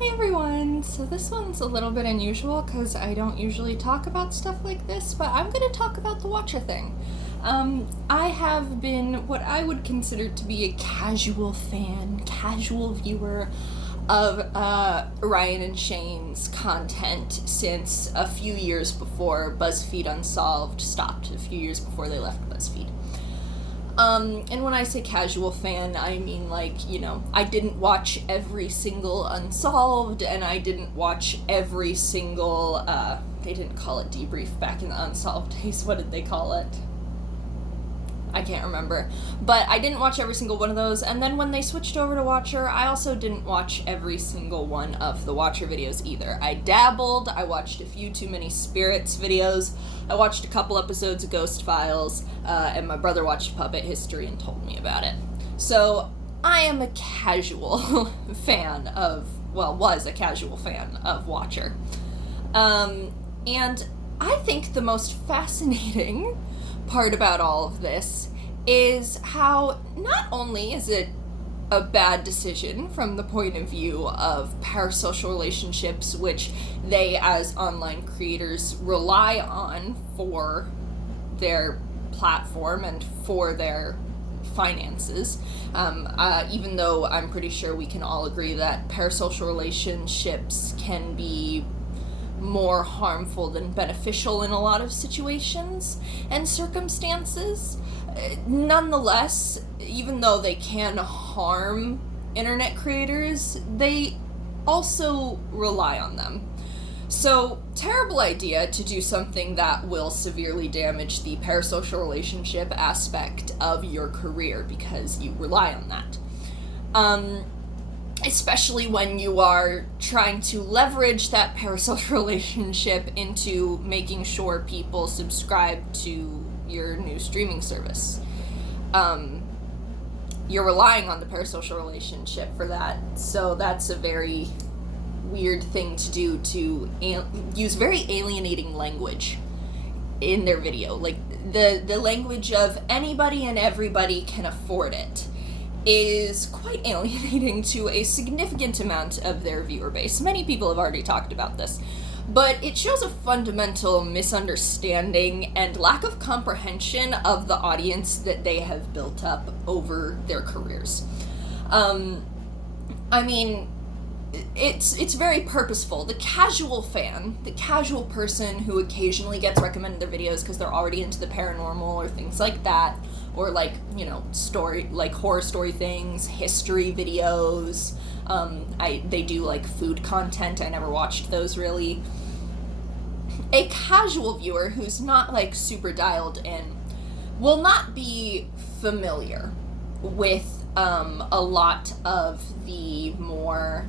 Hey everyone! So this one's a little bit unusual because I don't usually talk about stuff like this, but I'm going to talk about the Watcher thing. I have been what I would consider to be a casual fan, casual viewer of Ryan and Shane's content since a few years before BuzzFeed Unsolved stopped, a few years before they left BuzzFeed. And when I say casual fan, I mean, I didn't watch every single Unsolved, and I didn't watch every single, they didn't call it debrief back in the Unsolved days. What did they call it? I can't remember. But I didn't watch every single one of those, and then when they switched over to Watcher, I also didn't watch every single one of the Watcher videos either. I dabbled, I watched a few Too Many Spirits videos, I watched a couple episodes of Ghost Files, and my brother watched Puppet History and told me about it. So, I am a casual fan of, was a casual fan of Watcher. And I think the most fascinating part about all of this is how not only is it a bad decision from the point of view of parasocial relationships, which they as online creators rely on for their platform and for their finances, even though I'm pretty sure we can all agree that parasocial relationships can be more harmful than beneficial in a lot of situations and circumstances. Nonetheless, even though they can harm internet creators, they also rely on them. So, terrible idea to do something that will severely damage the parasocial relationship aspect of your career because you rely on that. Especially when you are trying to leverage that parasocial relationship into making sure people subscribe to your new streaming service. You're relying on the parasocial relationship for that, so that's a very weird thing to do, to use very alienating language in their video. Like, the language of anybody and everybody can afford it is quite alienating to a significant amount of their viewer base. Many people have already talked about this, but it shows a fundamental misunderstanding and lack of comprehension of the audience that they have built up over their careers. It's very purposeful. The casual fan, the casual person who occasionally gets recommended their videos because they're already into the paranormal or things like that, or horror story things, history videos. They do food content. I never watched those really. A casual viewer who's not super dialed in will not be familiar with a lot of the more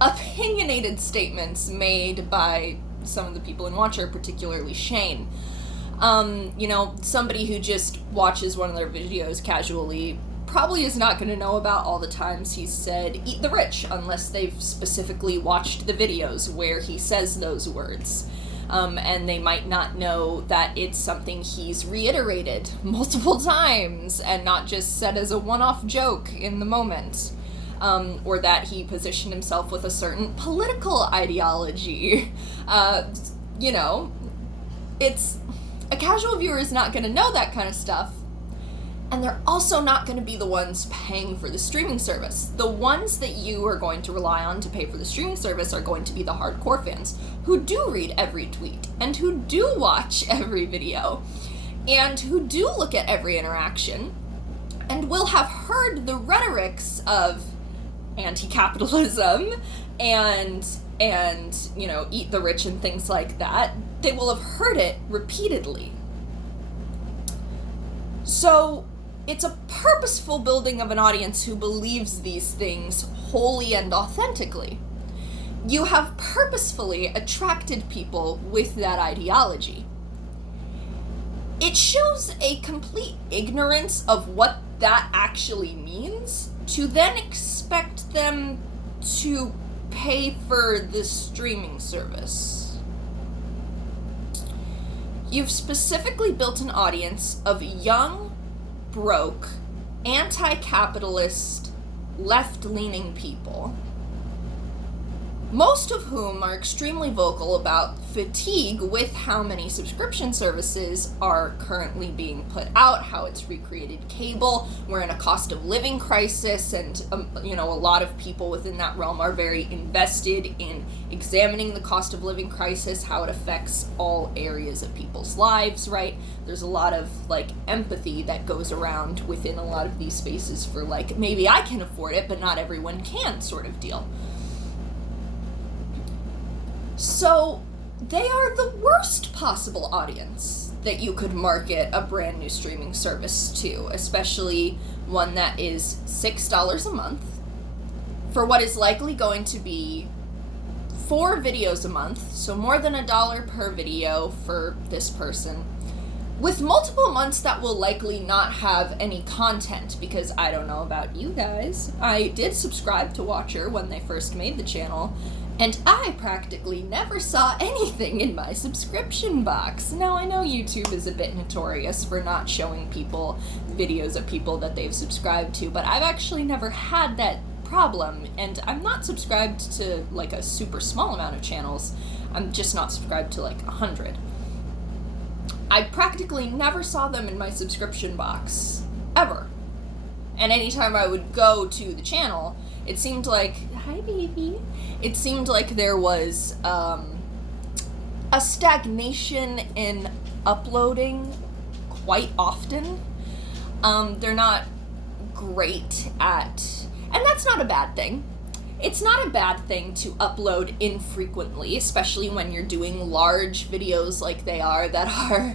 opinionated statements made by some of the people in Watcher, particularly Shane. Somebody who just watches one of their videos casually probably is not going to know about all the times he's said "eat the rich" unless they've specifically watched the videos where he says those words. And they might not know that it's something he's reiterated multiple times and not just said as a one-off joke in the moment. Or that he positioned himself with a certain political ideology. It's a casual viewer is not going to know that kind of stuff, and they're also not going to be the ones paying for the streaming service. The ones that you are going to rely on to pay for the streaming service are going to be the hardcore fans who do read every tweet and who do watch every video and who do look at every interaction and will have heard the rhetorics of anti-capitalism and eat the rich and things like that. They will have heard it repeatedly. So it's a purposeful building of an audience who believes these things wholly and authentically. You have purposefully attracted people with that ideology. It shows a complete ignorance of what that actually means to then expect them to pay for the streaming service. You've specifically built an audience of young, broke, anti-capitalist left-leaning people, most of whom are extremely vocal about fatigue with how many subscription services are currently being put out, how it's recreated cable. We're in a cost of living crisis, and a lot of people within that realm are very invested in examining the cost of living crisis, how it affects all areas of people's lives, right? There's a lot of empathy that goes around within a lot of these spaces for maybe I can afford it, but not everyone can sort of deal. So they are the worst possible audience that you could market a brand new streaming service to, especially one that is $6 a month for what is likely going to be 4 videos a month, so more than $1 per video for this person, with multiple months that will likely not have any content, because I don't know about you guys, I did subscribe to Watcher when they first made the channel, and I practically never saw anything in my subscription box. Now, I know YouTube is a bit notorious for not showing people videos of people that they've subscribed to, but I've actually never had that problem, and I'm not subscribed to a super small amount of channels. I'm just not subscribed to 100. I practically never saw them in my subscription box, ever. And anytime I would go to the channel, it seemed like, hi baby, it seemed like there was a stagnation in uploading quite often. They're not great at, and that's not a bad thing. It's not a bad thing to upload infrequently, especially when you're doing large videos like they are that are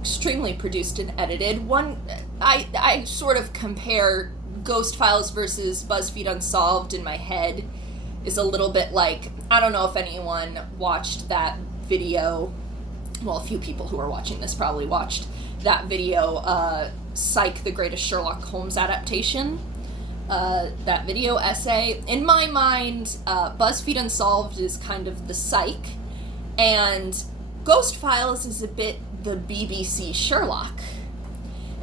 extremely produced and edited. I sort of compare Ghost Files versus BuzzFeed Unsolved in my head is a little bit I don't know if anyone watched that video. Well, a few people who are watching this probably watched that video, Psych, the Greatest Sherlock Holmes Adaptation. That video essay. In my mind, BuzzFeed Unsolved is kind of the Psych, and Ghost Files is a bit the BBC Sherlock.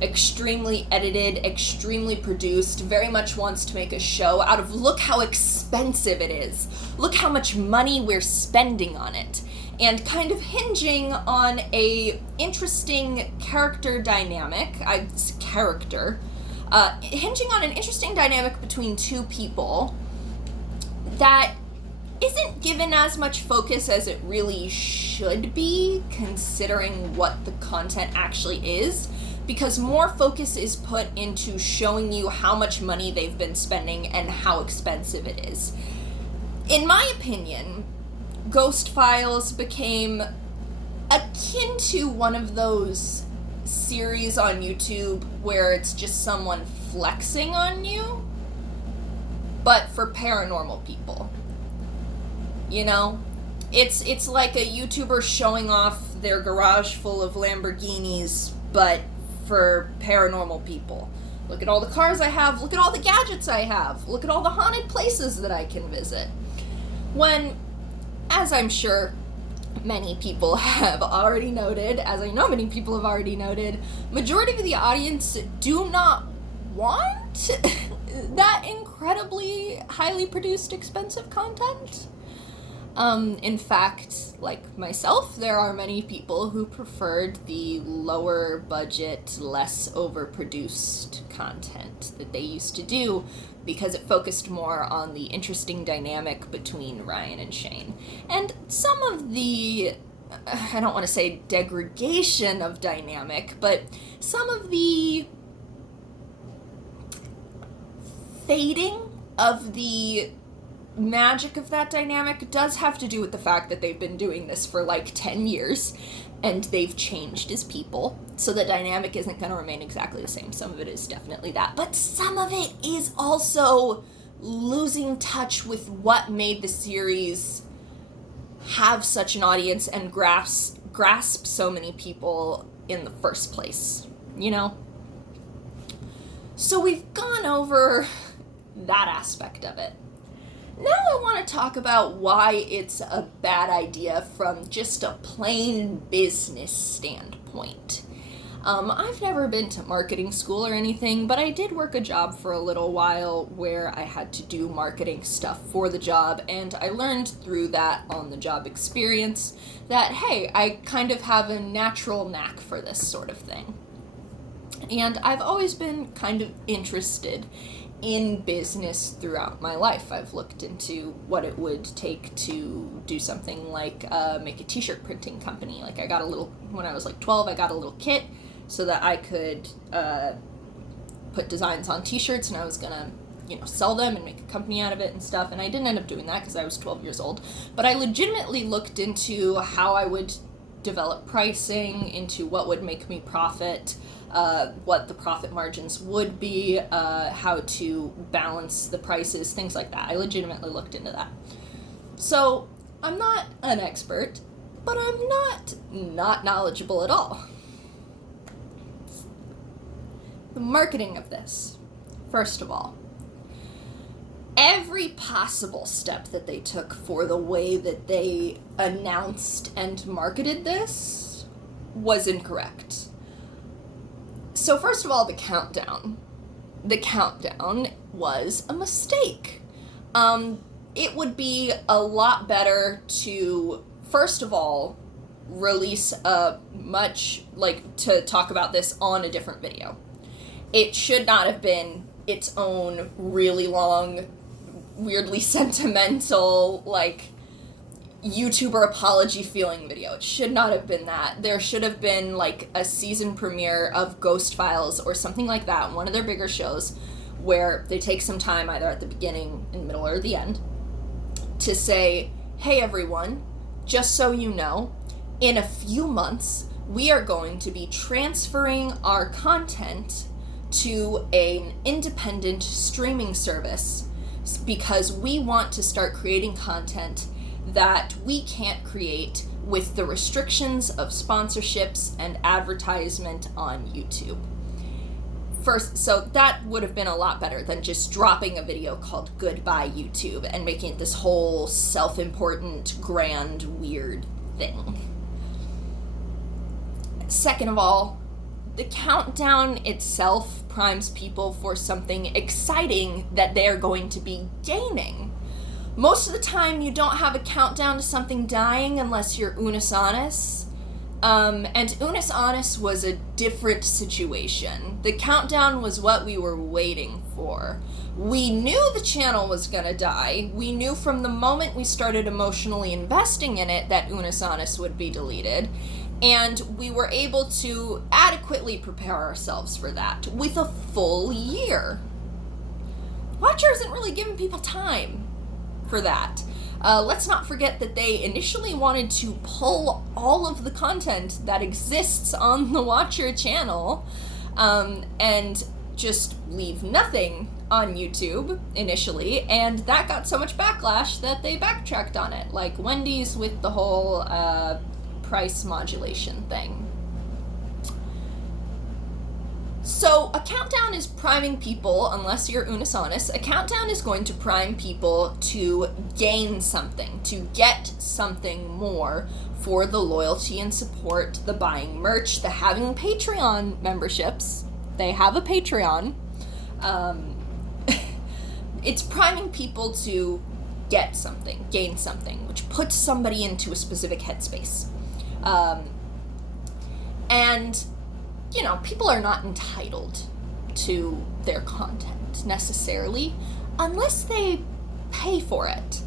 Extremely edited, extremely produced, very much wants to make a show out of look how expensive it is, look how much money we're spending on it, and kind of hinging on a interesting character dynamic, hinging on an interesting dynamic between two people that isn't given as much focus as it really should be, considering what the content actually is, because more focus is put into showing you how much money they've been spending and how expensive it is. In my opinion, Ghost Files became akin to one of those series on YouTube where it's just someone flexing on you, but for paranormal people. It's like a YouTuber showing off their garage full of Lamborghinis, but for paranormal people. Look at all the cars I have, look at all the gadgets I have, look at all the haunted places that I can visit. When, as I'm sure many people have already noted, as I know many people have already noted, majority of the audience do not want that incredibly highly produced, expensive content. In fact, like myself, there are many people who preferred the lower budget, less overproduced content that they used to do because it focused more on the interesting dynamic between Ryan and Shane. And some of the, I don't want to say degradation of dynamic, but some of the fading of the magic of that dynamic does have to do with the fact that they've been doing this for like 10 years and they've changed as people, so the dynamic isn't going to remain exactly the same. Some of it is definitely that, but some of it is also losing touch with what made the series have such an audience and grasp so many people in the first place, you know? So we've gone over that aspect of it. Now I want to talk about why it's a bad idea from just a plain business standpoint. I've never been to marketing school or anything, but I did work a job for a little while where I had to do marketing stuff for the job, and I learned through that on-the-job experience that, hey, I kind of have a natural knack for this sort of thing. And I've always been kind of interested in business throughout my life. I've looked into what it would take to do something like make a t-shirt printing company. Like when I was like 12, I got a little kit so that I could put designs on t-shirts, and I was gonna sell them and make a company out of it and stuff. And I didn't end up doing that because I was 12 years old. But I legitimately looked into how I would develop pricing, into what would make me profit, what the profit margins would be, how to balance the prices, things like that. I legitimately looked into that. So I'm not an expert, but I'm not knowledgeable at all. The marketing of this, first of all, every possible step that they took for the way that they announced and marketed this was incorrect. So first of all, the countdown. The countdown was a mistake. It would be a lot better to, first of all, release to talk about this on a different video. It should not have been its own really long, weirdly sentimental, YouTuber apology feeling video. It should not have been that. There should have been a season premiere of Ghost Files or something like that, one of their bigger shows, where they take some time either at the beginning, in the middle, or the end to say, hey everyone, just so you know, in a few months we are going to be transferring our content to an independent streaming service because we want to start creating content that we can't create with the restrictions of sponsorships and advertisement on YouTube. So that would have been a lot better than just dropping a video called Goodbye YouTube and making it this whole self-important, grand, weird thing. Second of all, the countdown itself primes people for something exciting that they're going to be gaining. Most of the time, you don't have a countdown to something dying unless you're Unus Annus. And Unus Annus was a different situation. The countdown was what we were waiting for. We knew the channel was gonna die. We knew from the moment we started emotionally investing in it that Unus Annus would be deleted. And we were able to adequately prepare ourselves for that with a full year. Watcher isn't really giving people time for that. Let's not forget that they initially wanted to pull all of the content that exists on the Watcher channel and just leave nothing on YouTube initially, and that got so much backlash that they backtracked on it, like Wendy's with the whole price modulation thing. So a countdown is priming people, unless you're Unus Annus, a countdown is going to prime people to gain something, to get something more for the loyalty and support, the buying merch, the having Patreon memberships. They have a Patreon. It's priming people to get something, gain something, which puts somebody into a specific headspace. And people are not entitled to their content necessarily unless they pay for it.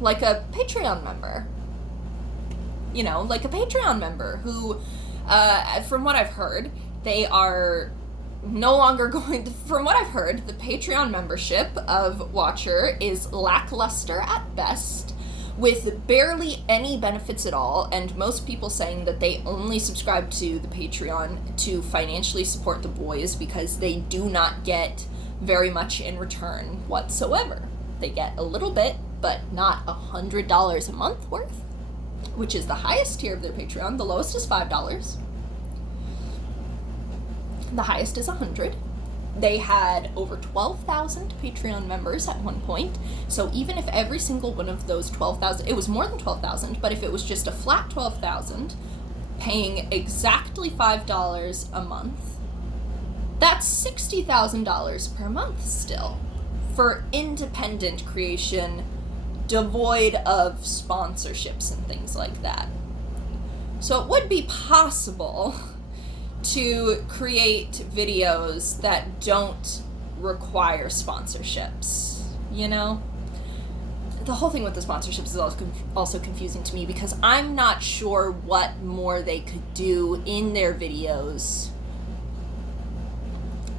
Like a Patreon member. Like a Patreon member who, from what I've heard, they are no longer going to, from what I've heard, the Patreon membership of Watcher is lackluster at best, with barely any benefits at all, and most people saying that they only subscribe to the Patreon to financially support the boys because they do not get very much in return whatsoever. They get a little bit, but not $100 a month worth, which is the highest tier of their Patreon. The lowest is $5. The highest is $100. They had over 12,000 Patreon members at one point, so even if every single one of those 12,000, it was more than 12,000, but if it was just a flat 12,000, paying exactly $5 a month, that's $60,000 per month still for independent creation, devoid of sponsorships and things like that. So it would be possible to create videos that don't require sponsorships, you know? The whole thing with the sponsorships is also confusing to me because I'm not sure what more they could do in their videos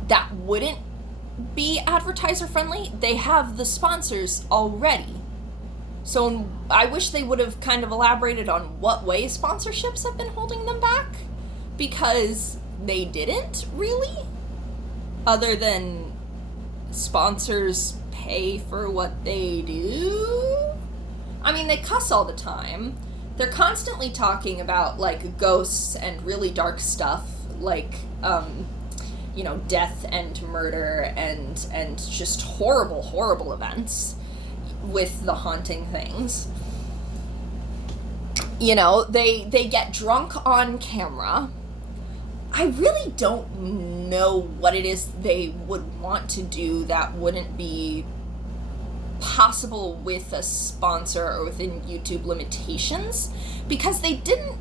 that wouldn't be advertiser friendly. They have the sponsors already. So I wish they would have kind of elaborated on what way sponsorships have been holding them back, because they didn't really, other than sponsors pay for what they do. I mean, they cuss all the time. They're constantly talking about, like, ghosts and really dark stuff, like, death and murder and just horrible events with the haunting things. They get drunk on camera. I really don't know what it is they would want to do that wouldn't be possible with a sponsor or within YouTube limitations, because they didn't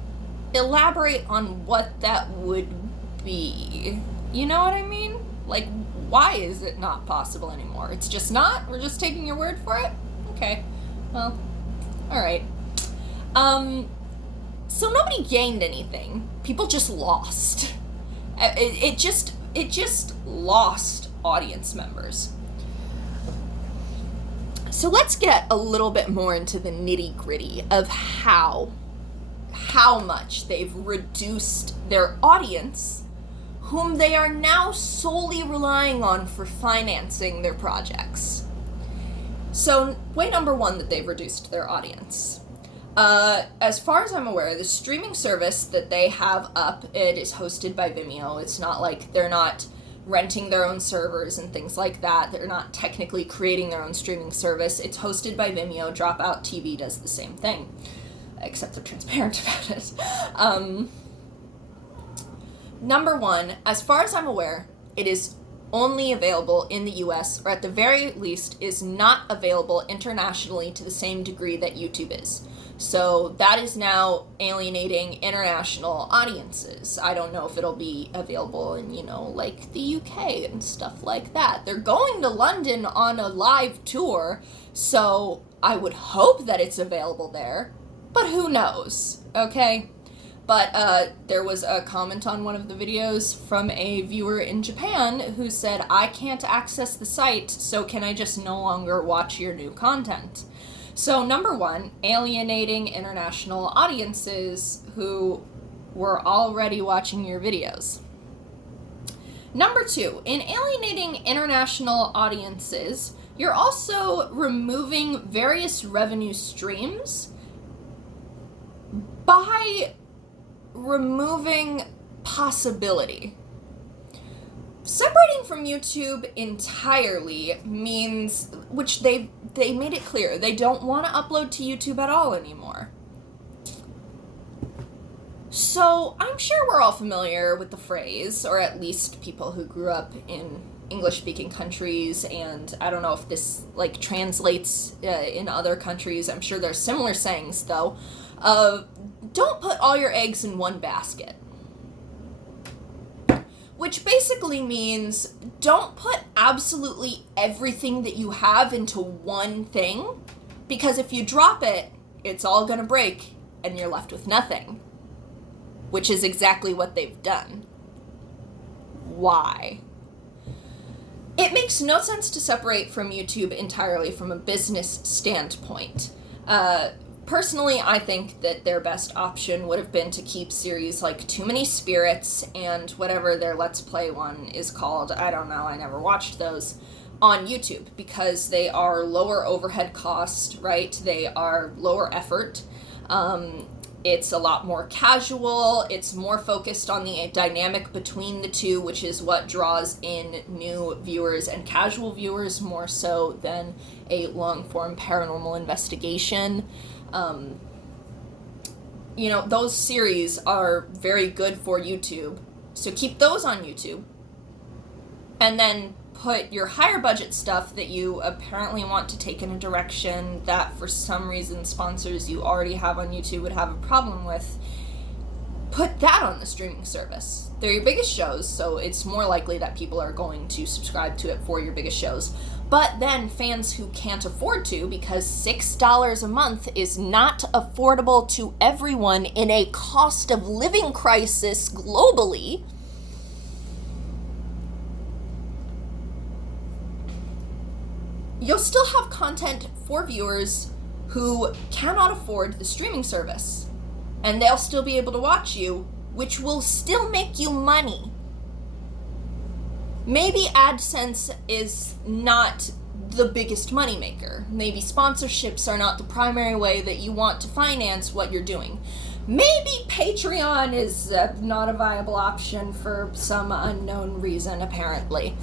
elaborate on what that would be. You know what I mean? Like, why is it not possible anymore? It's just not? We're just taking your word for it? Okay. Well, alright. So nobody gained anything. People just lost. It just lost audience members. So let's get a little bit more into the nitty-gritty of how much they've reduced their audience, whom they are now solely relying on for financing their projects. So, way number one that they've reduced their audience. As far as I'm aware, the streaming service that they have up, it is hosted by Vimeo. It's not like they're not renting their own servers and things like that. They're not technically creating their own streaming service. It's hosted by Vimeo. Dropout TV does the same thing, except they're transparent about it. Number one, as far as I'm aware, it is only available in the US, or at the very least is not available internationally to the same degree that YouTube is. So that is now alienating international audiences. I don't know if it'll be available in, like the UK and stuff like that. They're going to London on a live tour, so I would hope that it's available there, but who knows, okay? But there was a comment on one of the videos from a viewer in Japan who said, I can't access the site, so can I just no longer watch your new content? So number one, alienating international audiences who were already watching your videos. Number two, in alienating international audiences, you're also removing various revenue streams by removing possibility. Separating from YouTube entirely means, which they made it clear, they don't want to upload to YouTube at all anymore. So I'm sure we're all familiar with the phrase, or at least people who grew up in English-speaking countries, and I don't know if this translates in other countries. I'm sure there's similar sayings though. Don't put all your eggs in one basket. Which basically means don't put absolutely everything that you have into one thing, because if you drop it, it's all gonna break and you're left with nothing. Which is exactly what they've done. Why? It makes no sense to separate from YouTube entirely from a business standpoint. Personally, I think that their best option would have been to keep series like Too Many Spirits and whatever their Let's Play one is called, I don't know, I never watched those, on YouTube, because they are lower overhead cost, right? They are lower effort. It's a lot more casual. It's more focused on the dynamic between the two, which is what draws in new viewers and casual viewers more so than a long-form paranormal investigation. those series are very good for YouTube. So keep those on YouTube. And then put your higher budget stuff that you apparently want to take in a direction that for some reason sponsors you already have on YouTube would have a problem with. Put that on the streaming service. They're your biggest shows, so it's more likely that people are going to subscribe to it for your biggest shows. But then fans who can't afford to, because $6 a month is not affordable to everyone in a cost of living crisis globally, you'll still have content for viewers who cannot afford the streaming service. And they'll still be able to watch you, which will still make you money. Maybe AdSense is not the biggest moneymaker. Maybe sponsorships are not the primary way that you want to finance what you're doing. Maybe Patreon is not a viable option for some unknown reason, apparently.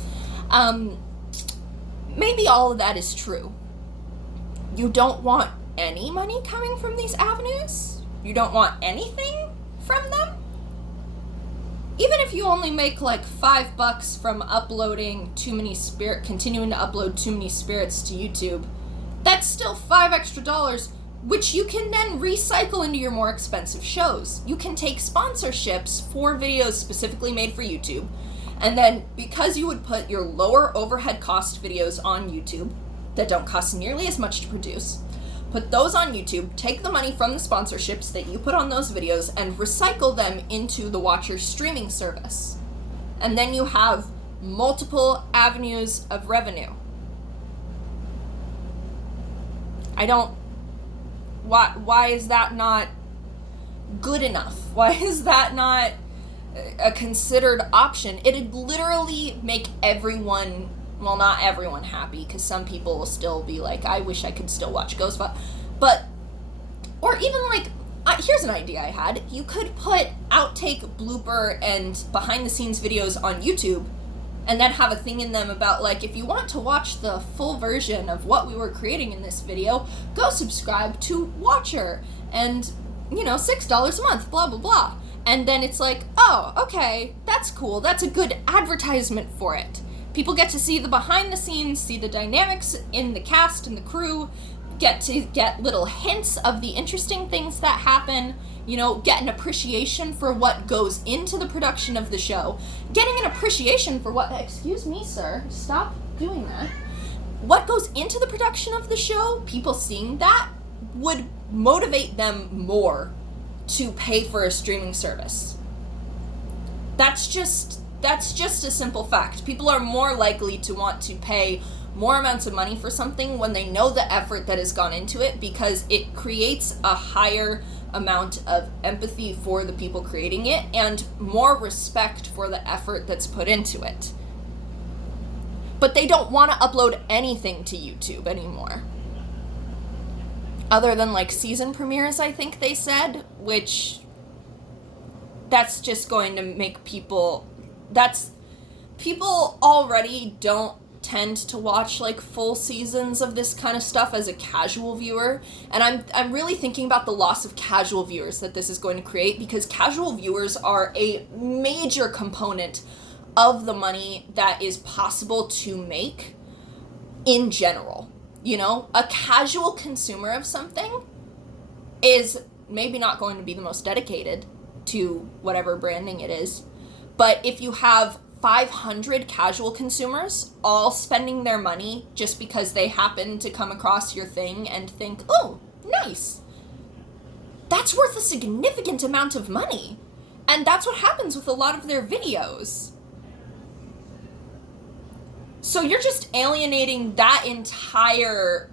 Maybe all of that is true. You don't want any money coming from these avenues? You don't want anything from them? Even if you only make like $5 from uploading continuing to upload Too Many Spirits to YouTube, that's still $5 extra, which you can then recycle into your more expensive shows. You can take sponsorships for videos specifically made for YouTube, and then because you would put your lower overhead cost videos on YouTube that don't cost nearly as much to produce, put those on YouTube, take the money from the sponsorships that you put on those videos, and recycle them into the Watcher streaming service. And then you have multiple avenues of revenue. Why is that not good enough? Why is that not a considered option? It'd literally make everyone, well, not everyone happy, because some people will still be like, I wish I could still watch Ghostbot. But, or even like, here's an idea I had. You could put outtake, blooper, and behind-the-scenes videos on YouTube, and then have a thing in them about, like, if you want to watch the full version of what we were creating in this video, go subscribe to Watcher, and, $6 a month, blah, blah, blah. And then it's like, oh, okay, that's cool. That's a good advertisement for it. People get to see the behind the scenes, see the dynamics in the cast and the crew, get to get little hints of the interesting things that happen, get an appreciation for what goes into the production of the show, getting an appreciation for what, excuse me, sir, stop doing that. What goes into the production of the show, people seeing that would motivate them more to pay for a streaming service. That's just a simple fact. People are more likely to want to pay more amounts of money for something when they know the effort that has gone into it, because it creates a higher amount of empathy for the people creating it and more respect for the effort that's put into it. But they don't want to upload anything to YouTube anymore. Other than like season premieres, I think they said, which that's just going to make people already don't tend to watch like full seasons of this kind of stuff as a casual viewer, and I'm really thinking about the loss of casual viewers that this is going to create, because casual viewers are a major component of the money that is possible to make in general. A casual consumer of something is maybe not going to be the most dedicated to whatever branding it is, but if you have 500 casual consumers all spending their money just because they happen to come across your thing and think, oh, nice, that's worth a significant amount of money. And that's what happens with a lot of their videos. So you're just alienating that entire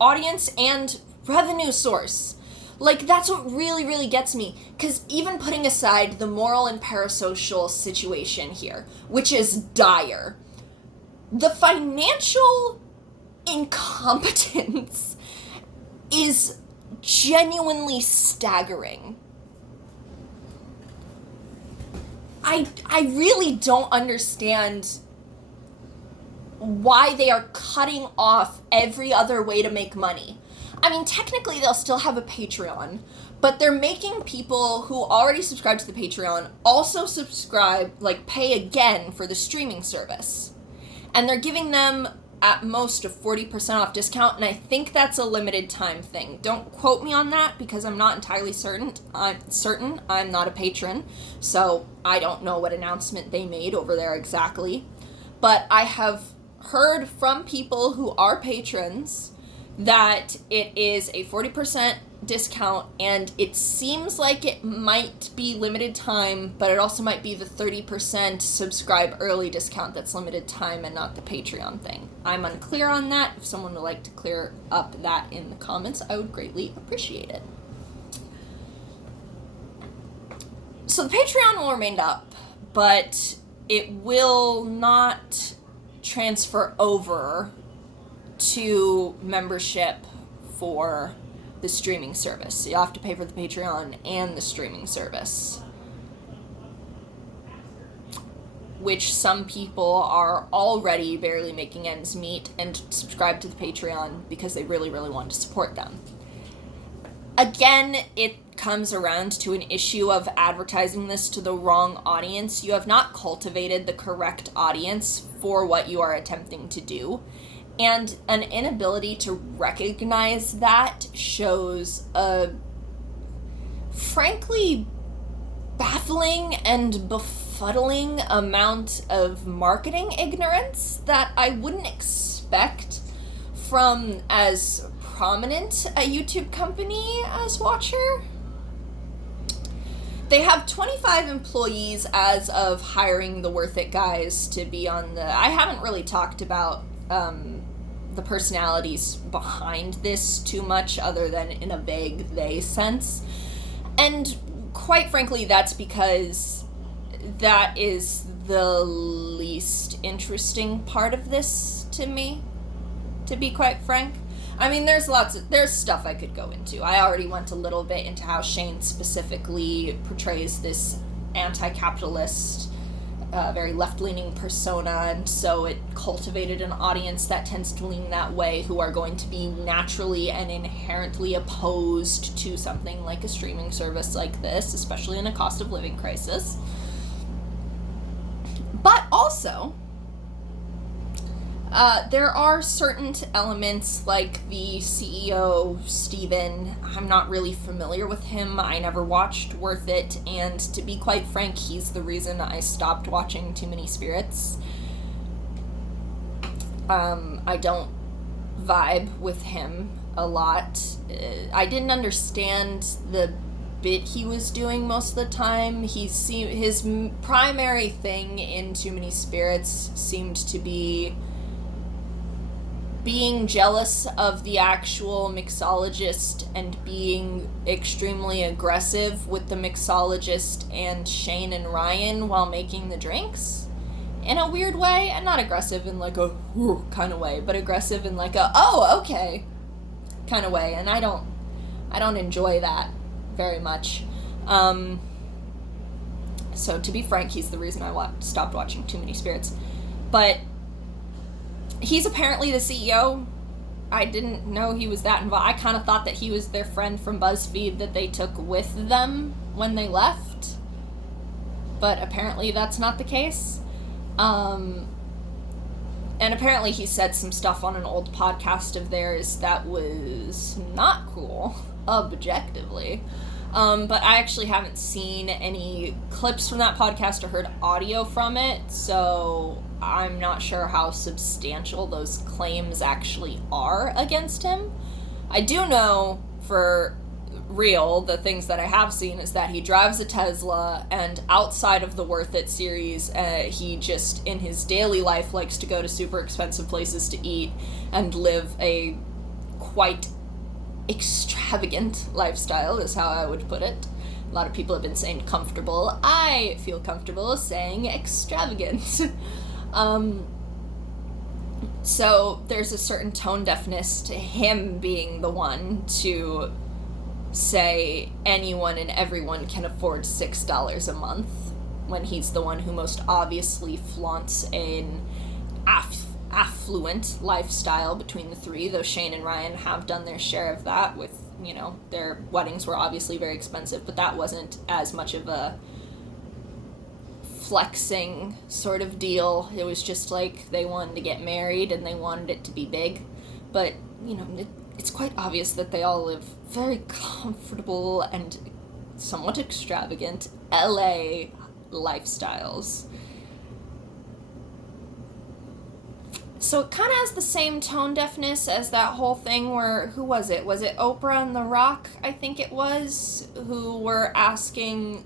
audience and revenue source. Like, that's what really, really gets me. Because even putting aside the moral and parasocial situation here, which is dire, the financial incompetence is genuinely staggering. I really don't understand why they are cutting off every other way to make money. I mean, technically they'll still have a Patreon, but they're making people who already subscribe to the Patreon also subscribe, like, pay again for the streaming service. And they're giving them at most a 40% off discount, and I think that's a limited time thing. Don't quote me on that because I'm not entirely certain. I'm not a patron, so I don't know what announcement they made over there exactly. But I have heard from people who are patrons that it is a 40% discount, and it seems like it might be limited time, but it also might be the 30% subscribe early discount that's limited time and not the Patreon thing. I'm unclear on that. If someone would like to clear up that in the comments, I would greatly appreciate it. So the Patreon will remain up, but it will not transfer over to membership for the streaming service. So you'll have to pay for the Patreon and the streaming service, which some people are already barely making ends meet and subscribe to the Patreon because they really, really want to support them. Again, it comes around to an issue of advertising this to the wrong audience. You have not cultivated the correct audience for what you are attempting to do. And an inability to recognize that shows a frankly baffling and befuddling amount of marketing ignorance that I wouldn't expect from as prominent a YouTube company as Watcher. They have 25 employees as of hiring the Worth It guys to be on the... I haven't really talked about the personalities behind this too much other than in a vague they sense. And quite frankly, that's because that is the least interesting part of this to me, to be quite frank. I mean, there's stuff I could go into. I already went a little bit into how Shane specifically portrays this anti-capitalist, very left-leaning persona, and so it cultivated an audience that tends to lean that way, who are going to be naturally and inherently opposed to something like a streaming service like this, especially in a cost of living crisis. But also, there are certain elements like the CEO, Steven. I'm not really familiar with him. I never watched Worth It, and to be quite frank, he's the reason I stopped watching Too Many Spirits. I don't vibe with him a lot. I didn't understand the bit he was doing most of the time. His primary thing in Too Many Spirits seemed to be being jealous of the actual mixologist and being extremely aggressive with the mixologist and Shane and Ryan while making the drinks in a weird way, and not aggressive in like a kind of way, but aggressive in like a oh okay kind of way, and I don't enjoy that very much. So to be frank, he's the reason I stopped watching Too Many Spirits. But he's apparently the CEO. I didn't know he was that involved. I kind of thought that he was their friend from BuzzFeed that they took with them when they left. But apparently that's not the case. And apparently he said some stuff on an old podcast of theirs that was not cool, objectively. But I actually haven't seen any clips from that podcast or heard audio from it, so I'm not sure how substantial those claims actually are against him. I do know for real, the things that I have seen, is that he drives a Tesla, and outside of the Worth It series, he just, in his daily life, likes to go to super expensive places to eat and live a quite extravagant lifestyle, is how I would put it. A lot of people have been saying comfortable. I feel comfortable saying extravagant. So there's a certain tone deafness to him being the one to say anyone and everyone can afford $6 a month, when he's the one who most obviously flaunts an affluent lifestyle between the three, though Shane and Ryan have done their share of that with, their weddings were obviously very expensive, but that wasn't as much of a flexing sort of deal. It was just like they wanted to get married and they wanted it to be big. But, it's quite obvious that they all live very comfortable and somewhat extravagant LA lifestyles. So it kind of has the same tone deafness as that whole thing where, who was it? Was it Oprah and The Rock, I think it was, who were asking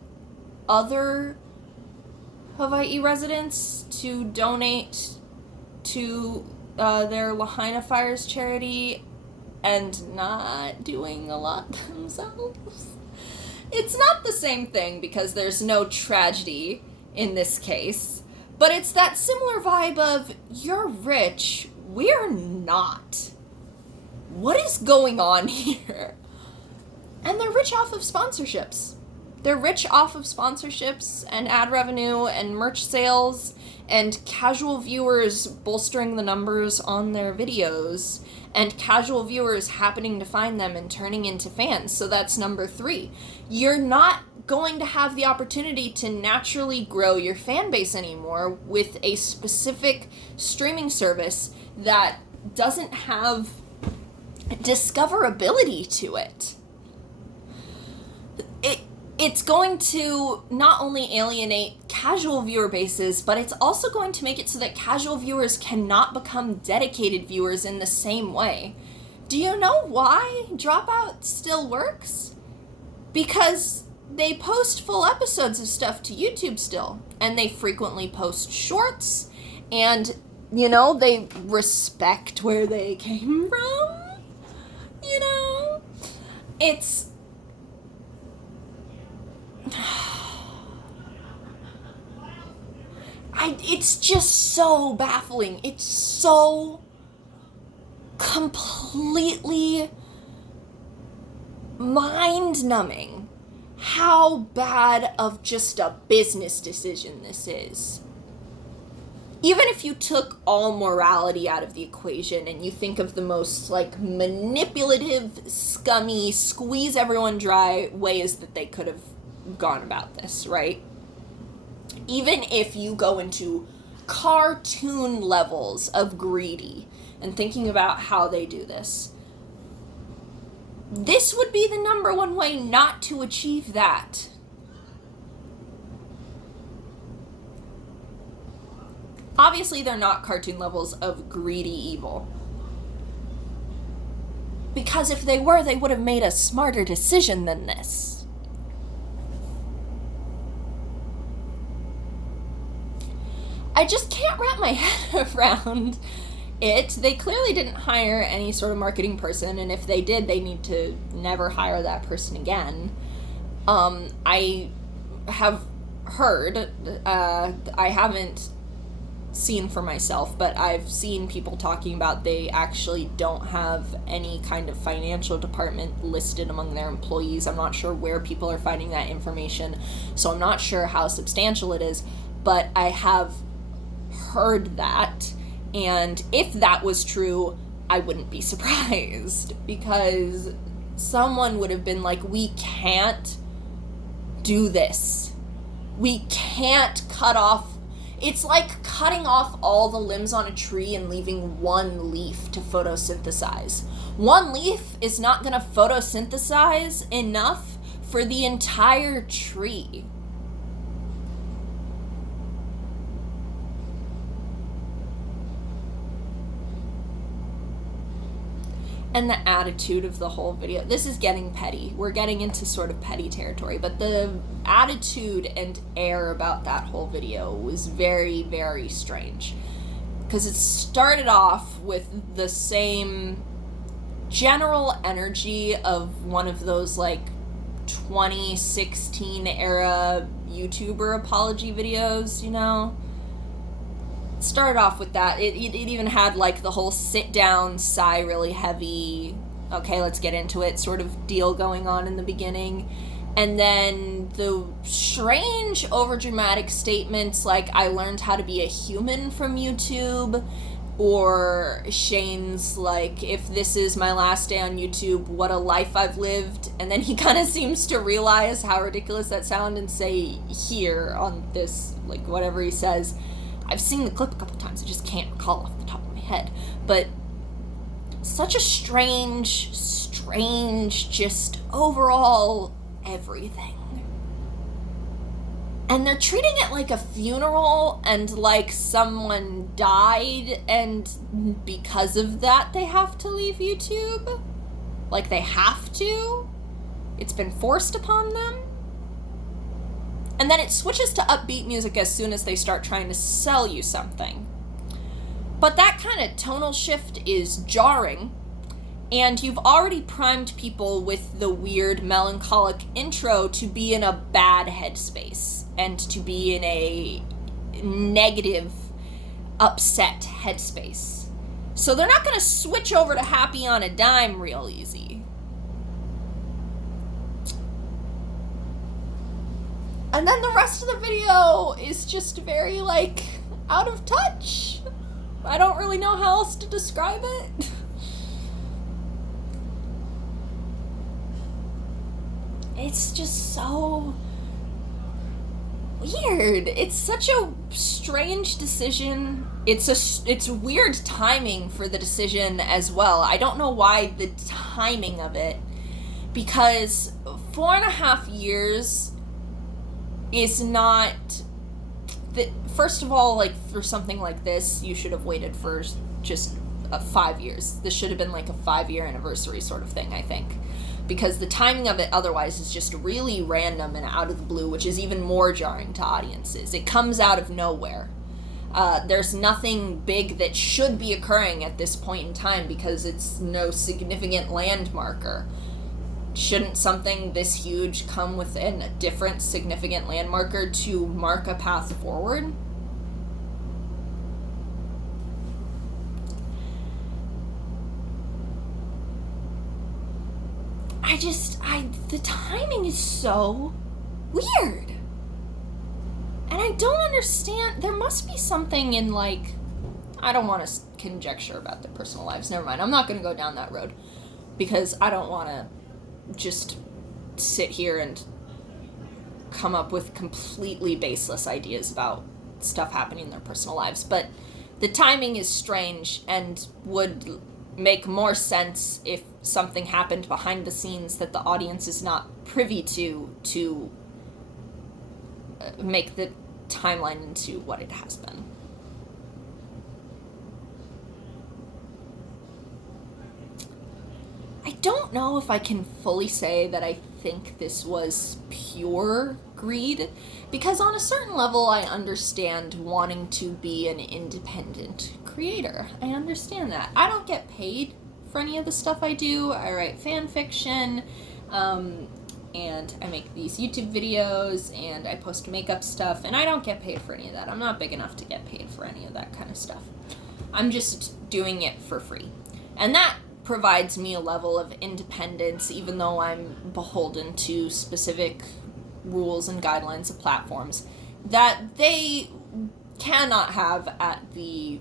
other Hawaii residents to donate to their Lahaina Fires charity and not doing a lot themselves? It's not the same thing because there's no tragedy in this case. But it's that similar vibe of, you're rich, we're not. What is going on here? And they're rich off of sponsorships. They're rich off of sponsorships and ad revenue and merch sales and casual viewers bolstering the numbers on their videos and casual viewers happening to find them and turning into fans. So that's number 3. You're not going to have the opportunity to naturally grow your fan base anymore with a specific streaming service that doesn't have discoverability to it. It's going to not only alienate casual viewer bases, but it's also going to make it so that casual viewers cannot become dedicated viewers in the same way. Do you know why Dropout still works? Because they post full episodes of stuff to YouTube still, and they frequently post shorts, and, they respect where they came from, It's just so baffling. It's so completely mind-numbing how bad of just a business decision this is. Even if you took all morality out of the equation and you think of the most, manipulative, scummy, squeeze everyone dry ways that they could have gone about this, right? Even if you go into cartoon levels of greedy and thinking about how they do this, this would be the number one way not to achieve that. Obviously, they're not cartoon levels of greedy evil. Because if they were, they would have made a smarter decision than this. I just can't wrap my head around it. They clearly didn't hire any sort of marketing person, and if they did, they need to never hire that person again. I have heard, I haven't seen for myself, but I've seen people talking about they actually don't have any kind of financial department listed among their employees. I'm not sure where people are finding that information, so I'm not sure how substantial it is, but I have heard that, and if that was true, I wouldn't be surprised, because someone would have been like, we can't do this. We can't cut off. It's like cutting off all the limbs on a tree and leaving one leaf to photosynthesize. One leaf is not going to photosynthesize enough for the entire tree. And the attitude of the whole video. This is getting petty. We're getting into sort of petty territory, but the attitude and air about that whole video was very, very strange. Because it started off with the same general energy of one of those 2016 era YouTuber apology videos, Started off with that. It even had the whole sit down, sigh really heavy, okay, let's get into it sort of deal going on in the beginning. And then the strange overdramatic statements like, I learned how to be a human from YouTube, Or Shane's like, if this is my last day on YouTube, what a life I've lived. And then he kind of seems to realize how ridiculous that sounds and say here on this, like whatever he says. I've seen the clip a couple times, I just can't recall off the top of my head. But such a strange, just overall everything. And they're treating it like a funeral and like someone died, and because of that they have to leave YouTube. Like they have to. It's been forced upon them. And then it switches to upbeat music as soon as they start trying to sell you something. But that kind of tonal shift is jarring. And you've already primed people with the weird melancholic intro to be in a bad headspace and to be in a negative, upset headspace. So they're not going to switch over to happy on a dime real easy. And then the rest of the video is just very, like, out of touch. I don't really know how else to describe it. It's just so weird. It's such a strange decision. It's weird timing for the decision as well. I don't know why the timing of it, because 4.5 years is not first of all, like, for something like this, you should have waited for just 5 years. This should have been like a 5-year anniversary sort of thing, I think. Because the timing of it otherwise is just really random and out of the blue, which is even more jarring to audiences. It comes out of nowhere. There's nothing big that should be occurring at this point in time because it's no significant landmarker. Shouldn't something this huge come within a different significant landmarker to mark a path forward? The timing is so weird. And I don't understand. There must be something in, like, I don't want to conjecture about their personal lives. Never mind. I'm not going to go down that road because I don't want to just sit here and come up with completely baseless ideas about stuff happening in their personal lives. But the timing is strange and would make more sense if something happened behind the scenes that the audience is not privy to make the timeline into what it has been. I don't know if I can fully say that I think this was pure greed, because on a certain level I understand wanting to be an independent creator. I understand that. I don't get paid for any of the stuff I do. I write fan fiction, and I make these YouTube videos, and I post makeup stuff, and I don't get paid for any of that. I'm not big enough to get paid for any of that kind of stuff. I'm just doing it for free. And that provides me a level of independence, even though I'm beholden to specific rules and guidelines of platforms that they cannot have at the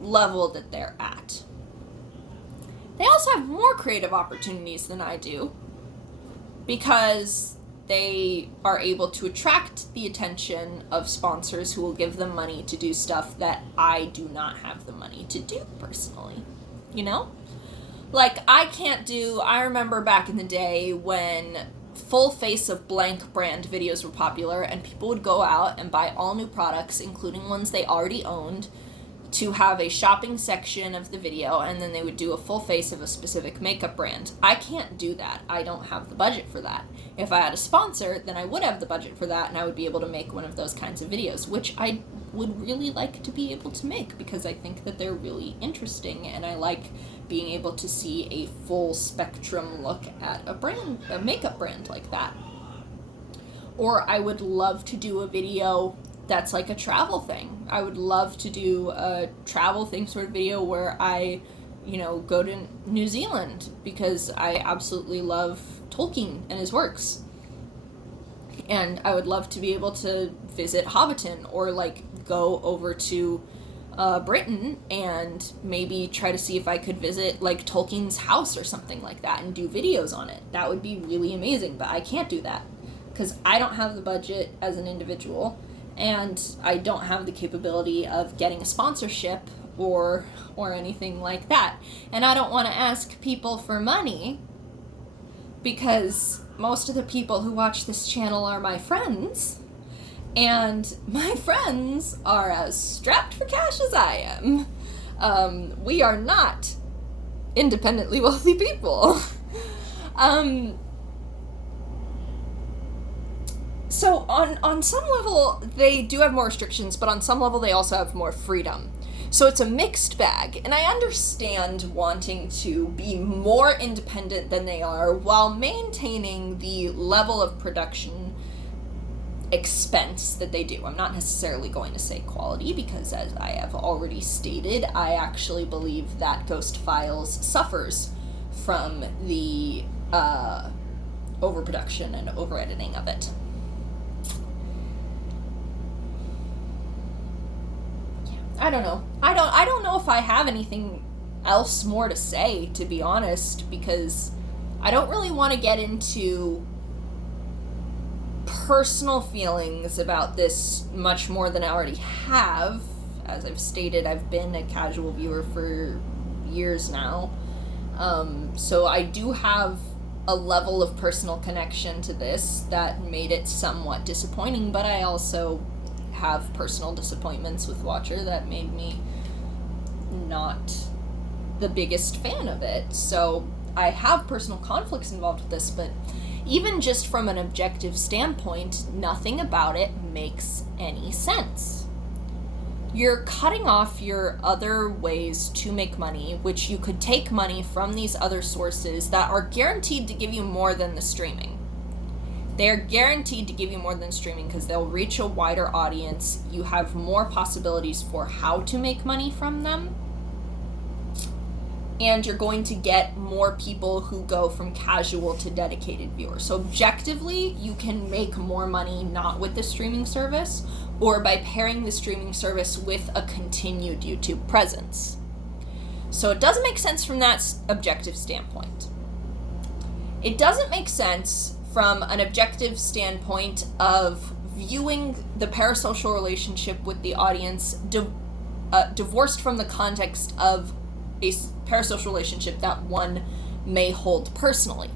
level that they're at. They also have more creative opportunities than I do because they are able to attract the attention of sponsors who will give them money to do stuff that I do not have the money to do personally, you know? Like, I remember back in the day when full face of blank brand videos were popular and people would go out and buy all new products, including ones they already owned, to have a shopping section of the video, and then they would do a full face of a specific makeup brand. I can't do that. I don't have the budget for that. If I had a sponsor, then I would have the budget for that, and I would be able to make one of those kinds of videos, which I would really like to be able to make because I think that they're really interesting, and I like being able to see a full spectrum look at a makeup brand like that. Or I would love to do a video that's like a travel thing. I would love to do a travel thing sort of video where I, go to New Zealand because I absolutely love Tolkien and his works. And I would love to be able to visit Hobbiton or, like, go over to Britain and maybe try to see if I could visit like Tolkien's house or something like that and do videos on it. That would be really amazing, but I can't do that because I don't have the budget as an individual, and I don't have the capability of getting a sponsorship or anything like that. And I don't want to ask people for money because most of the people who watch this channel are my friends. And my friends are as strapped for cash as I am. We are not independently wealthy people. So on some level, they do have more restrictions, but on some level, they also have more freedom. So it's a mixed bag, and I understand wanting to be more independent than they are while maintaining the level of production expense that they do. I'm not necessarily going to say quality because, as I have already stated, I actually believe that Ghost Files suffers from the overproduction and over-editing of it. I don't know. I don't know if I have anything else more to say, to be honest, because I don't really want to get into personal feelings about this much more than I already have. As I've stated, I've been a casual viewer for years now. So I do have a level of personal connection to this that made it somewhat disappointing, but I also have personal disappointments with Watcher that made me not the biggest fan of it. So I have personal conflicts involved with this, but even just from an objective standpoint, nothing about it makes any sense. You're cutting off your other ways to make money, which you could take money from these other sources that are guaranteed to give you more than the streaming. They're guaranteed to give you more than streaming because they'll reach a wider audience. You have more possibilities for how to make money from them. And you're going to get more people who go from casual to dedicated viewers. So objectively, you can make more money not with the streaming service or by pairing the streaming service with a continued YouTube presence. So it doesn't make sense from that objective standpoint. It doesn't make sense from an objective standpoint of viewing the parasocial relationship with the audience divorced from the context of a parasocial relationship that one may hold personally.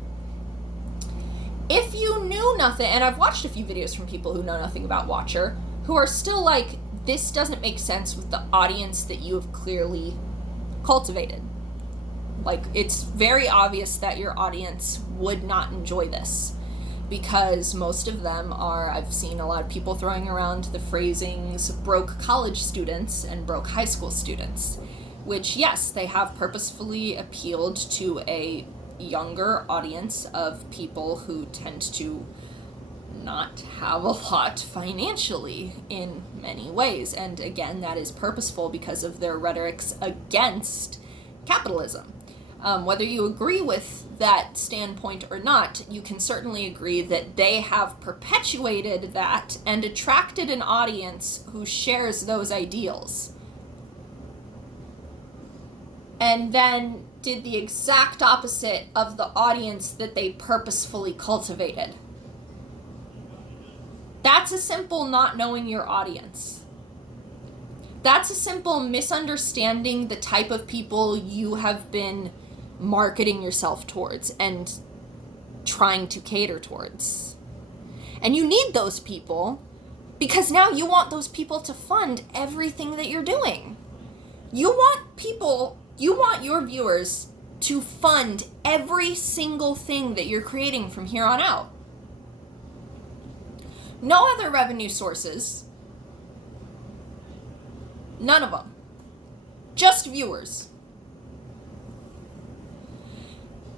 If you knew nothing, and I've watched a few videos from people who know nothing about Watcher, who are still like, this doesn't make sense with the audience that you have clearly cultivated. Like, it's very obvious that your audience would not enjoy this. Because most of them are, I've seen a lot of people throwing around the phrasings broke college students and broke high school students, which, yes, they have purposefully appealed to a younger audience of people who tend to not have a lot financially in many ways. And again, that is purposeful because of their rhetorics against capitalism. Whether you agree with that standpoint or not, you can certainly agree that they have perpetuated that and attracted an audience who shares those ideals. And then did the exact opposite of the audience that they purposefully cultivated. That's a simple not knowing your audience. That's a simple misunderstanding the type of people you have been marketing yourself towards and trying to cater towards. And you need those people because now you want those people to fund everything that you're doing. You want your viewers to fund every single thing that you're creating from here on out. No other revenue sources. None of them. Just viewers.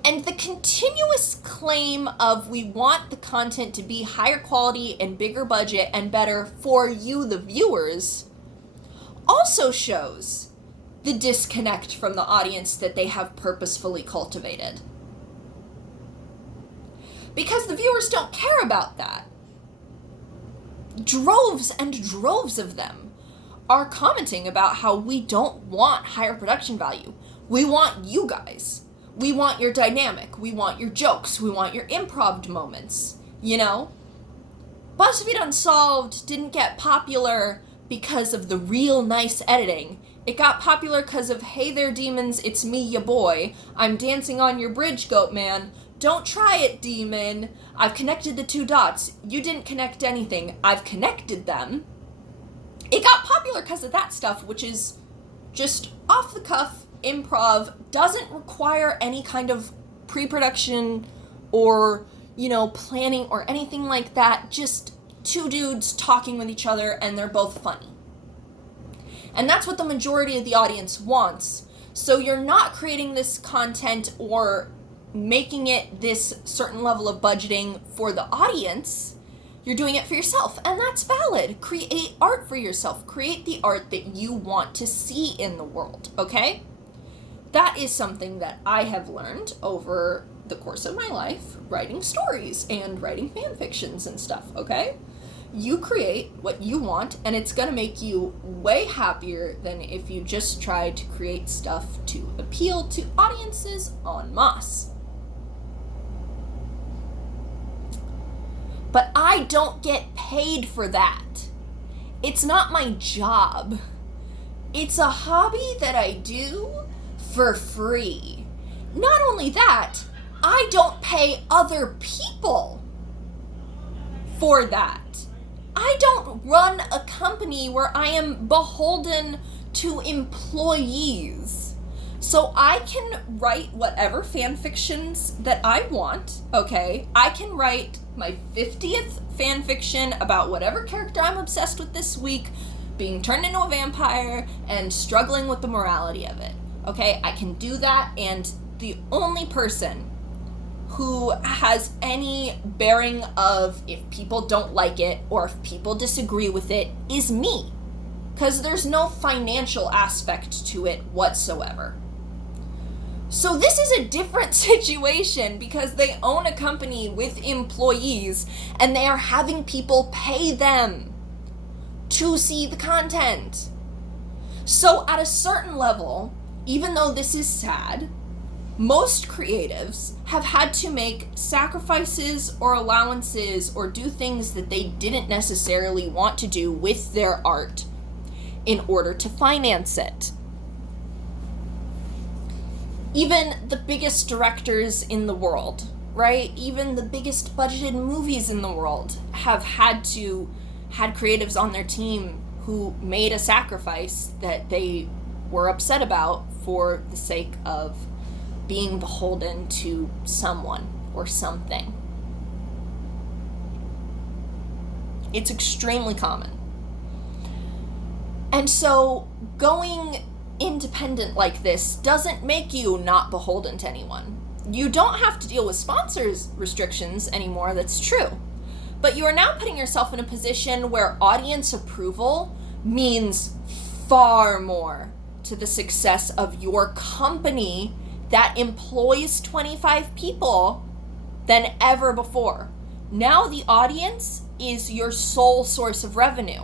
And the continuous claim of we want the content to be higher quality and bigger budget and better for you, the viewers, also shows the disconnect from the audience that they have purposefully cultivated. Because the viewers don't care about that. Droves and droves of them are commenting about how we don't want higher production value. We want you guys. We want your dynamic. We want your jokes. We want your improv moments, you know? BuzzFeed Unsolved didn't get popular because of the real nice editing. It got popular because of, hey there demons, it's me, ya boy. I'm dancing on your bridge, goat man. Don't try it, demon. I've connected the 2 dots. You didn't connect anything. I've connected them. It got popular because of that stuff, which is just off the cuff improv, doesn't require any kind of pre-production or, planning or anything like that. Just 2 dudes talking with each other, and they're both funny. And that's what the majority of the audience wants. So you're not creating this content or making it this certain level of budgeting for the audience. You're doing it for yourself, and that's valid. Create art for yourself. Create the art that you want to see in the world, okay? That is something that I have learned over the course of my life, writing stories and writing fan fictions and stuff, okay? You create what you want, and it's gonna make you way happier than if you just try to create stuff to appeal to audiences en masse. But I don't get paid for that. It's not my job. It's a hobby that I do for free. Not only that, I don't pay other people for that. I don't run a company where I am beholden to employees. So I can write whatever fan fictions that I want, okay? I can write my 50th fan fiction about whatever character I'm obsessed with this week being turned into a vampire and struggling with the morality of it, okay? I can do that, and the only person who has any bearing of if people don't like it or if people disagree with it is me, because there's no financial aspect to it whatsoever. So this is a different situation because they own a company with employees and they are having people pay them to see the content. So at a certain level, even though this is sad, most creatives have had to make sacrifices or allowances or do things that they didn't necessarily want to do with their art in order to finance it. Even the biggest directors in the world, right? Even the biggest budgeted movies in the world have had creatives on their team who made a sacrifice that they were upset about for the sake of being beholden to someone or something. It's extremely common. And so going independent like this doesn't make you not beholden to anyone. You don't have to deal with sponsors restrictions anymore, that's true. But you are now putting yourself in a position where audience approval means far more to the success of your company that employs 25 people than ever before. Now the audience is your sole source of revenue.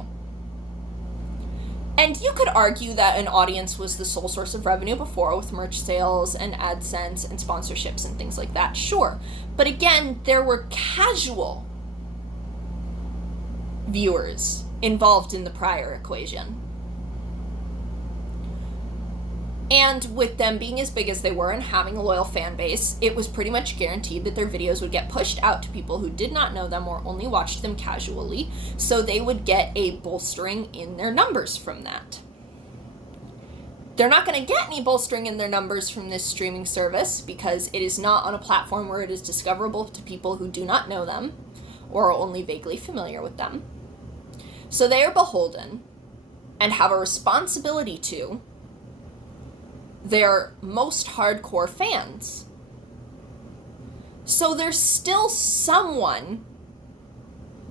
And you could argue that an audience was the sole source of revenue before with merch sales and AdSense and sponsorships and things like that, sure. But again, there were casual viewers involved in the prior equation. And with them being as big as they were and having a loyal fan base, it was pretty much guaranteed that their videos would get pushed out to people who did not know them or only watched them casually, so they would get a bolstering in their numbers from that. They're not going to get any bolstering in their numbers from this streaming service because it is not on a platform where it is discoverable to people who do not know them or are only vaguely familiar with them. So they are beholden and have a responsibility to their most hardcore fans. So there's still someone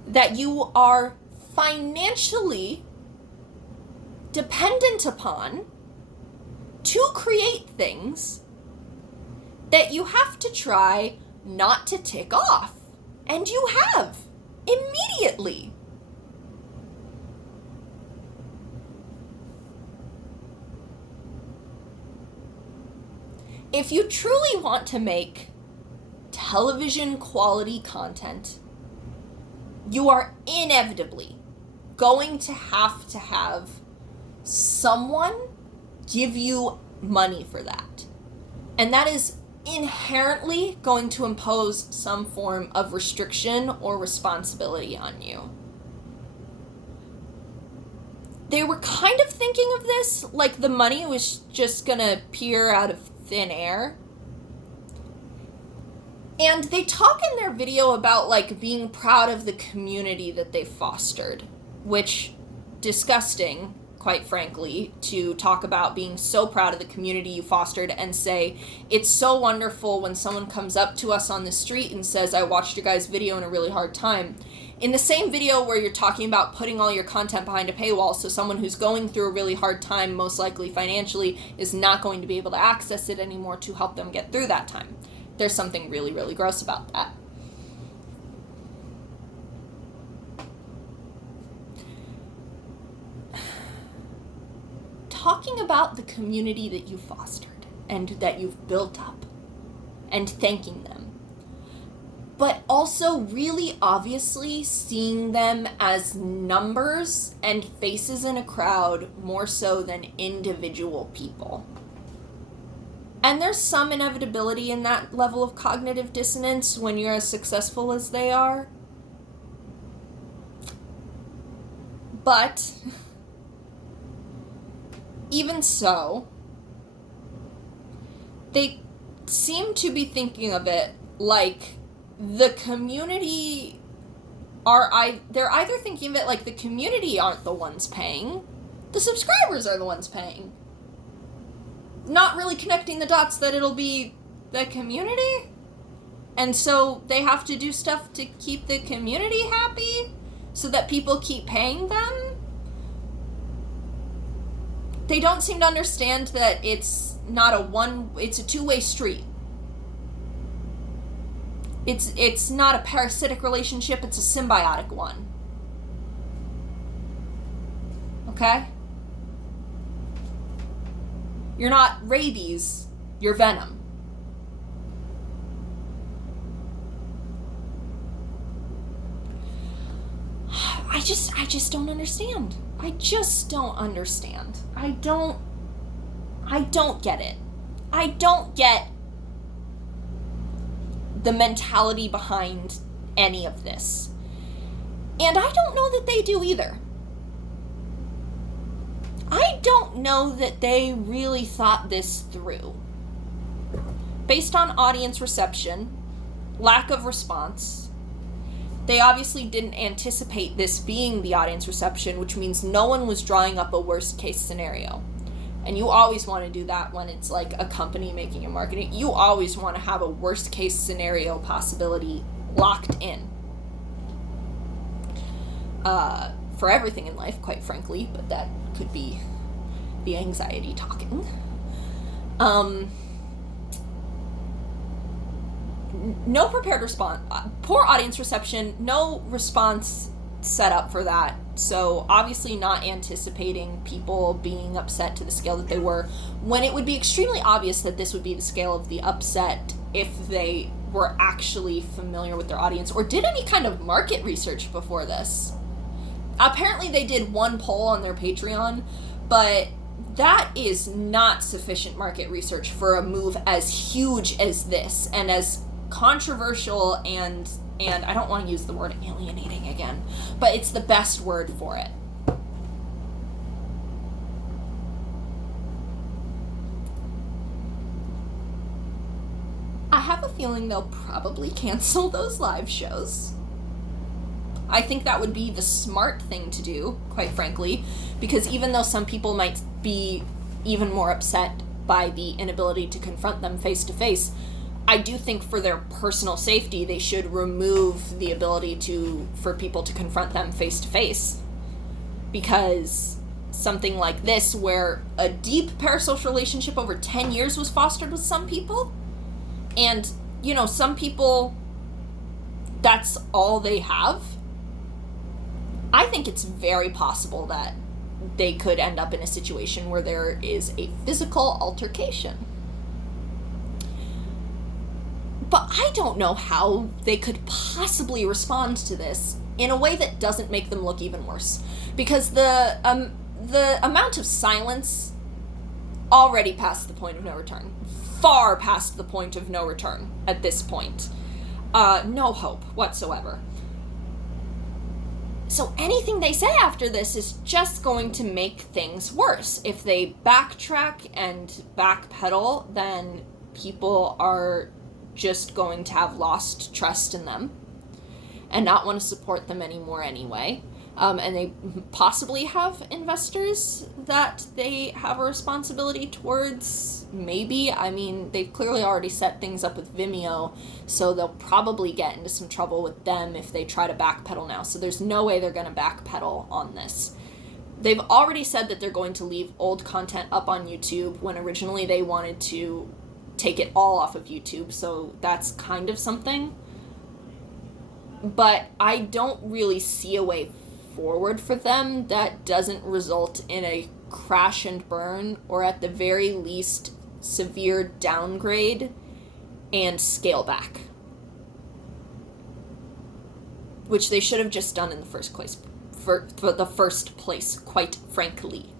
that you are financially dependent upon to create things that you have to try not to tick off. And you have immediately. If you truly want to make television quality content, you are inevitably going to have someone give you money for that. And that is inherently going to impose some form of restriction or responsibility on you. They were kind of thinking of this like the money was just gonna appear out of thin air. And they talk in their video about like being proud of the community that they fostered, which, disgusting, quite frankly, to talk about being so proud of the community you fostered and say, it's so wonderful when someone comes up to us on the street and says, I watched your guys' video in a really hard time. In the same video where you're talking about putting all your content behind a paywall, so someone who's going through a really hard time, most likely financially, is not going to be able to access it anymore to help them get through that time. There's something really, really gross about that. Talking about the community that you fostered and that you've built up and thanking them, but also really obviously seeing them as numbers and faces in a crowd more so than individual people. And there's some inevitability in that level of cognitive dissonance when you're as successful as they are. But even so, they seem to be thinking of it like the community they're either thinking of it like the community aren't the ones paying, the subscribers are the ones paying. Not really connecting the dots that it'll be the community. And so they have to do stuff to keep the community happy so that people keep paying them. They don't seem to understand that it's a two-way street. It's not a parasitic relationship, it's a symbiotic one. Okay? You're not rabies, you're venom. I just don't understand. I just don't understand. I don't get it. I don't get the mentality behind any of this. And I don't know that they do either. I don't know that they really thought this through. Based on audience reception, lack of response, they obviously didn't anticipate this being the audience reception, which means no one was drawing up a worst case scenario. And you always want to do that when it's like a company making a marketing. You always want to have a worst case scenario possibility locked in. For everything in life, quite frankly, but that could be the anxiety talking. No prepared response, poor audience reception, no response set up for that. So obviously not anticipating people being upset to the scale that they were, when it would be extremely obvious that this would be the scale of the upset if they were actually familiar with their audience or did any kind of market research before this. Apparently they did one poll on their Patreon, but that is not sufficient market research for a move as huge as this and as controversial and I don't want to use the word alienating again, but it's the best word for it. I have a feeling they'll probably cancel those live shows. I think that would be the smart thing to do, quite frankly, because even though some people might be even more upset by the inability to confront them face to face, I do think for their personal safety, they should remove the ability for people to confront them face to face. Because something like this, where a deep parasocial relationship over 10 years was fostered with some people, and, some people, that's all they have, I think it's very possible that they could end up in a situation where there is a physical altercation. But I don't know how they could possibly respond to this in a way that doesn't make them look even worse. Because the amount of silence already past the point of no return. Far past the point of no return at this point. No hope whatsoever. So anything they say after this is just going to make things worse. If they backtrack and backpedal, then people are just going to have lost trust in them and not want to support them anymore anyway. And they possibly have investors that they have a responsibility towards, maybe. I mean, they've clearly already set things up with Vimeo, so they'll probably get into some trouble with them if they try to backpedal now. So there's no way they're going to backpedal on this. They've already said that they're going to leave old content up on YouTube when originally they wanted to take it all off of YouTube, so that's kind of something. But I don't really see a way forward for them that doesn't result in a crash and burn, or at the very least severe downgrade and scale back, which they should have just done in the first place. For the first place, quite frankly.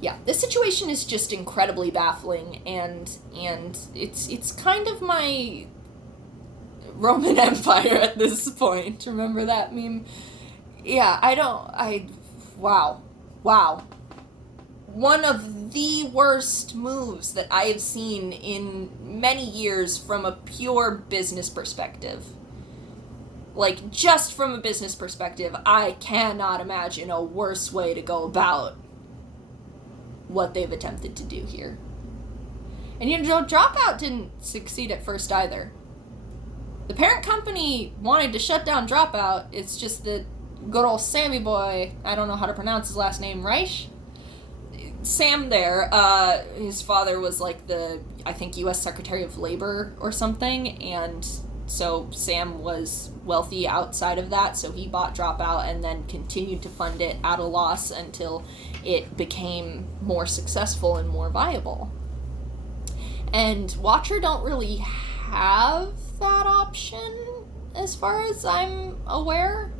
Yeah, this situation is just incredibly baffling, and it's kind of my Roman Empire at this point. Remember that meme? Yeah, wow. One of the worst moves that I have seen in many years from a pure business perspective. Like, just from a business perspective, I cannot imagine a worse way to go about what they've attempted to do here. And Dropout didn't succeed at first either. The parent company wanted to shut down Dropout. It's just that good old Sammy boy, I don't know how to pronounce his last name, Reich? Sam there, his father was like the, I think, U.S. Secretary of Labor or something, and so Sam was wealthy outside of that, so he bought Dropout and then continued to fund it at a loss until it became more successful and more viable. And Watcher don't really have that option, as far as I'm aware.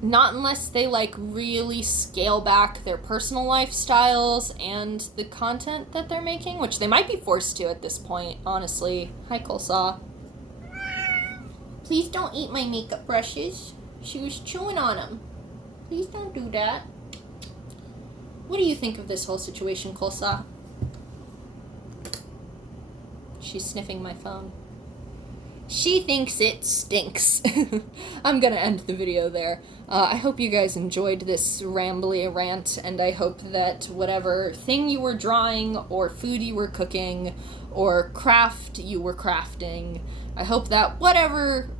Not unless they, like, really scale back their personal lifestyles and the content that they're making, which they might be forced to at this point, honestly. Hi, Colesaw. Please don't eat my makeup brushes. She was chewing on them. Please don't do that. What do you think of this whole situation, Colesaw? She's sniffing my phone. She thinks it stinks. I'm gonna end the video there. I hope you guys enjoyed this rambly rant, and I hope that whatever thing you were drawing, or food you were cooking, or craft you were crafting, I hope that whatever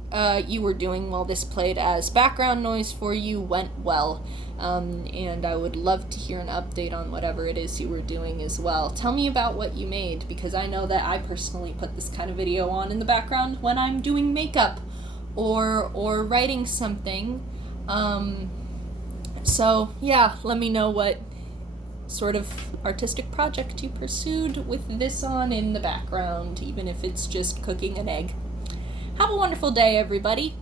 you were doing while this played as background noise for you went well. And I would love to hear an update on whatever it is you were doing as well. Tell me about what you made, because I know that I personally put this kind of video on in the background when I'm doing makeup or writing something. So yeah, let me know what sort of artistic project you pursued with this on in the background, even if it's just cooking an egg. Have a wonderful day, everybody.